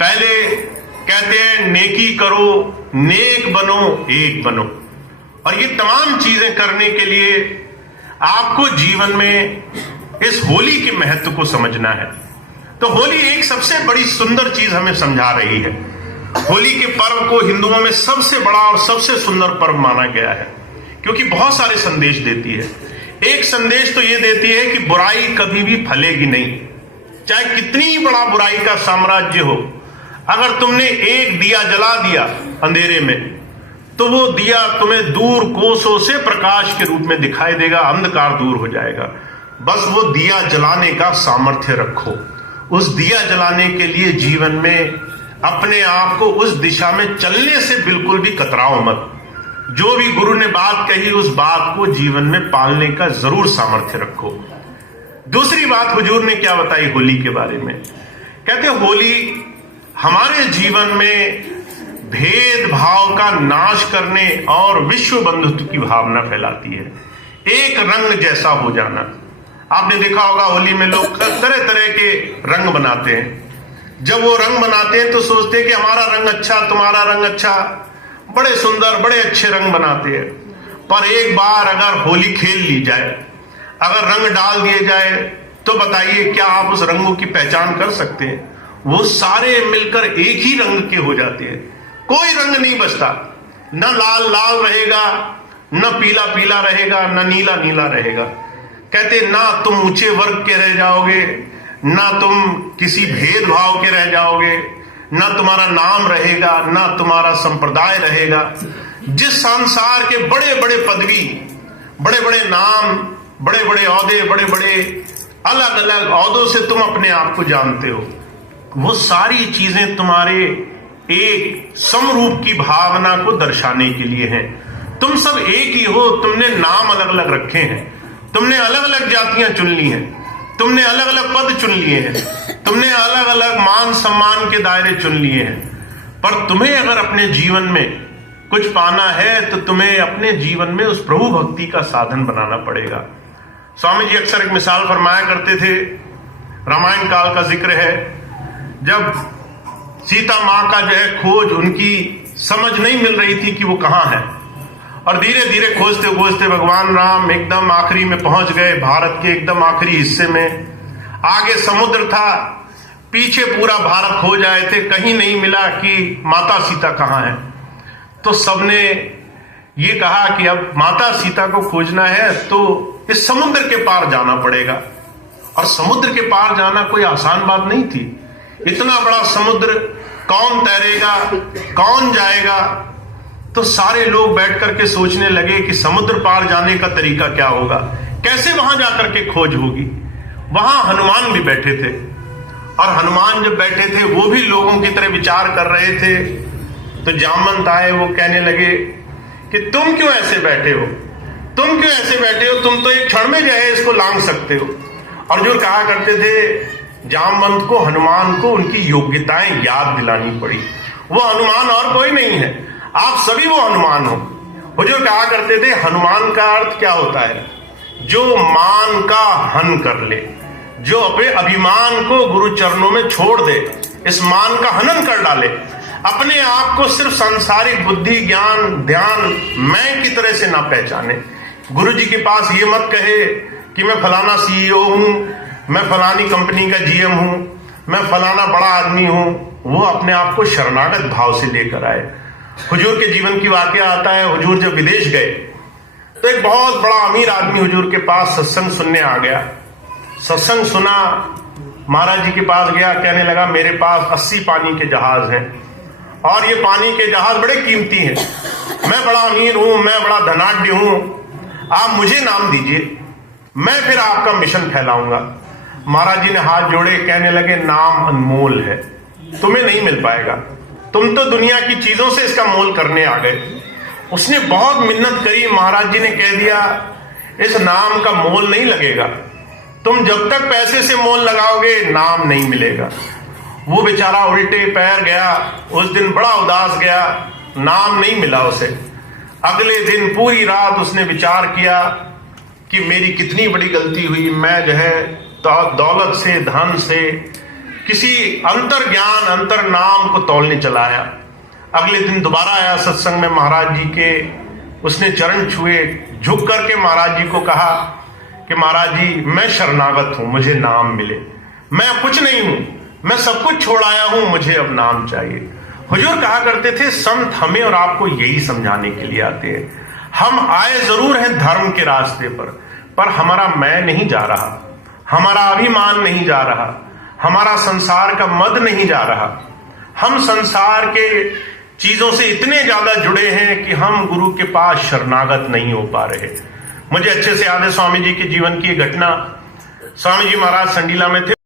पहले कहते हैं नेकी करो, नेक बनो, एक बनो। और ये तमाम चीजें करने के लिए आपको जीवन में इस होली के महत्व को समझना है। तो होली एक सबसे बड़ी सुंदर चीज हमें समझा रही है। होली के पर्व को हिंदुओं में सबसे बड़ा और सबसे सुंदर पर्व माना गया है, क्योंकि बहुत सारे संदेश देती है। एक संदेश तो ये देती है कि बुराई कभी भी फलेगी नहीं, चाहे कितनी बड़ा बुराई का साम्राज्य हो। अगर तुमने एक दिया जला दिया अंधेरे में, तो वो दिया तुम्हें दूर कोसों से प्रकाश के रूप में दिखाई देगा, अंधकार दूर हो जाएगा। बस वो दिया जलाने का सामर्थ्य रखो। उस दिया जलाने के लिए जीवन में अपने आप को उस दिशा में चलने से बिल्कुल भी कतराओ मत। जो भी गुरु ने बात कही उस बात को जीवन में पालने का जरूर सामर्थ्य रखो। दूसरी बात हुजूर ने क्या बताई होली के बारे में? कहते होली हमारे जीवन में भेदभाव का नाश करने और विश्व बंधुत्व की भावना फैलाती है। एक रंग जैसा हो जाना। आपने देखा होगा होली में लोग तरह तरह के रंग बनाते हैं। जब वो रंग बनाते हैं तो सोचते हैं कि हमारा रंग अच्छा, तुम्हारा रंग अच्छा, बड़े सुंदर बड़े अच्छे रंग बनाते हैं। पर एक बार अगर होली खेल ली जाए, अगर रंग डाल दिए जाए, तो बताइए क्या आप उस रंगों की पहचान कर सकते हैं? वो सारे मिलकर एक ही रंग के हो जाते हैं, कोई रंग नहीं बचता। न लाल लाल रहेगा, न पीला पीला रहेगा, न नीला नीला रहेगा। कहते ना तुम ऊंचे वर्ग के रह जाओगे, ना तुम किसी भेदभाव के रह जाओगे, ना तुम्हारा नाम रहेगा, ना तुम्हारा संप्रदाय रहेगा। जिस संसार के बड़े बड़े पदवी, बड़े बड़े नाम, बड़े बड़े औहदे, बड़े बड़े अलग अलग औहदों से तुम अपने आप को जानते हो, वो सारी चीजें तुम्हारे एक समरूप की भावना को दर्शाने के लिए हैं। तुम सब एक ही हो, तुमने नाम अलग अलग रखे हैं, तुमने अलग अलग जातियां चुन ली हैं, तुमने अलग अलग पद चुन लिए हैं, तुमने अलग अलग मान सम्मान के दायरे चुन लिए हैं। पर तुम्हें अगर अपने जीवन में कुछ पाना है तो तुम्हें अपने जीवन में उस प्रभु भक्ति का साधन बनाना पड़ेगा। स्वामी जी अक्सर एक मिसाल फरमाया करते थे, रामायण काल का जिक्र है, जब सीता मां का जो है खोज, उनकी समझ नहीं मिल रही थी कि वो कहां है, और धीरे धीरे खोजते खोजते भगवान राम एकदम आखिरी में पहुंच गए, भारत के एकदम आखिरी हिस्से में। आगे समुद्र था, पीछे पूरा भारत खो जाए थे, कहीं नहीं मिला कि माता सीता कहां है। तो सबने ये कहा कि अब माता सीता को खोजना है तो इस समुद्र के पार जाना पड़ेगा। और समुद्र के पार जाना कोई आसान बात नहीं थी। इतना बड़ा समुद्र कौन तैरेगा, कौन जाएगा? तो सारे लोग बैठ करके सोचने लगे कि समुद्र पार जाने का तरीका क्या होगा, कैसे वहां जाकर के खोज होगी। वहां हनुमान भी बैठे थे, और हनुमान जब बैठे थे वो भी लोगों की तरह विचार कर रहे थे। तो जामवंत आए, वो कहने लगे कि तुम क्यों ऐसे बैठे हो, तुम क्यों ऐसे बैठे हो, तुम तो एक क्षण में जो है इसको लांघ सकते हो। और जो कहा करते थे जामवंत को, हनुमान को उनकी योग्यताएं याद दिलानी पड़ी। वो हनुमान और कोई नहीं है, आप सभी वो हनुमान हो। वो जो कहा करते थे हनुमान का अर्थ क्या होता है? जो मान का हन कर ले, जो अपने अभिमान को गुरु चरणों में छोड़ दे, इस मान का हनन कर डाले, अपने आप को सिर्फ सांसारिक बुद्धि ज्ञान ध्यान मैं की तरह से ना पहचाने। गुरु जी के पास ये मत कहे कि मैं फलाना सीईओ हूं, मैं फलानी कंपनी का जीएम हूं, मैं फलाना बड़ा आदमी हूं। वो अपने आप को शरणागत भाव से लेकर आए। हुजूर के जीवन की वाकया आता है, हुजूर जब विदेश गए तो एक बहुत बड़ा अमीर आदमी हुजूर के पास सत्संग सुनने आ गया। सत्संग सुना, महाराज जी के पास गया, कहने लगा मेरे पास 80 पानी के जहाज हैं, और ये पानी के जहाज बड़े कीमती हैं, मैं बड़ा अमीर हूं, मैं बड़ा धनाढ्य हूं, आप मुझे नाम दीजिए, मैं फिर आपका मिशन फैलाऊंगा। महाराज जी ने हाथ जोड़े, कहने लगे नाम अनमोल है, तुम्हें नहीं मिल पाएगा, तुम तो दुनिया की चीजों से इसका मोल करने आ गए। उसने बहुत मिन्नत करी, महाराज जी ने कह दिया इस नाम का मोल नहीं लगेगा, तुम जब तक पैसे से मोल लगाओगे नाम नहीं मिलेगा। वो बेचारा उल्टे पैर गया, उस दिन बड़ा उदास गया, नाम नहीं मिला उसे। अगले दिन पूरी रात उसने विचार किया कि मेरी कितनी बड़ी गलती हुई, मैं जो है दौलत से धन से किसी अंतर ज्ञान अंतर नाम को तौलने चला आया। अगले दिन दोबारा आया सत्संग में महाराज जी के, उसने चरण छुए, झुक करके महाराज जी को कहा कि महाराज जी मैं शरणागत हूं, मुझे नाम मिले, मैं कुछ नहीं हूं, मैं सब कुछ छोड़ आया हूं, मुझे अब नाम चाहिए। हुजूर कहा करते थे संत हमें और आपको यही समझाने के लिए आते हैं। हम आए जरूर हैं धर्म के रास्ते पर हमारा मैं नहीं जा रहा, हमारा अभिमान नहीं जा रहा, हमारा संसार का मद नहीं जा रहा। हम संसार के चीजों से इतने ज्यादा जुड़े हैं कि हम गुरु के पास शरणागत नहीं हो पा रहे। मुझे अच्छे से याद है स्वामी जी के जीवन की घटना। स्वामी जी महाराज संडीला में थे।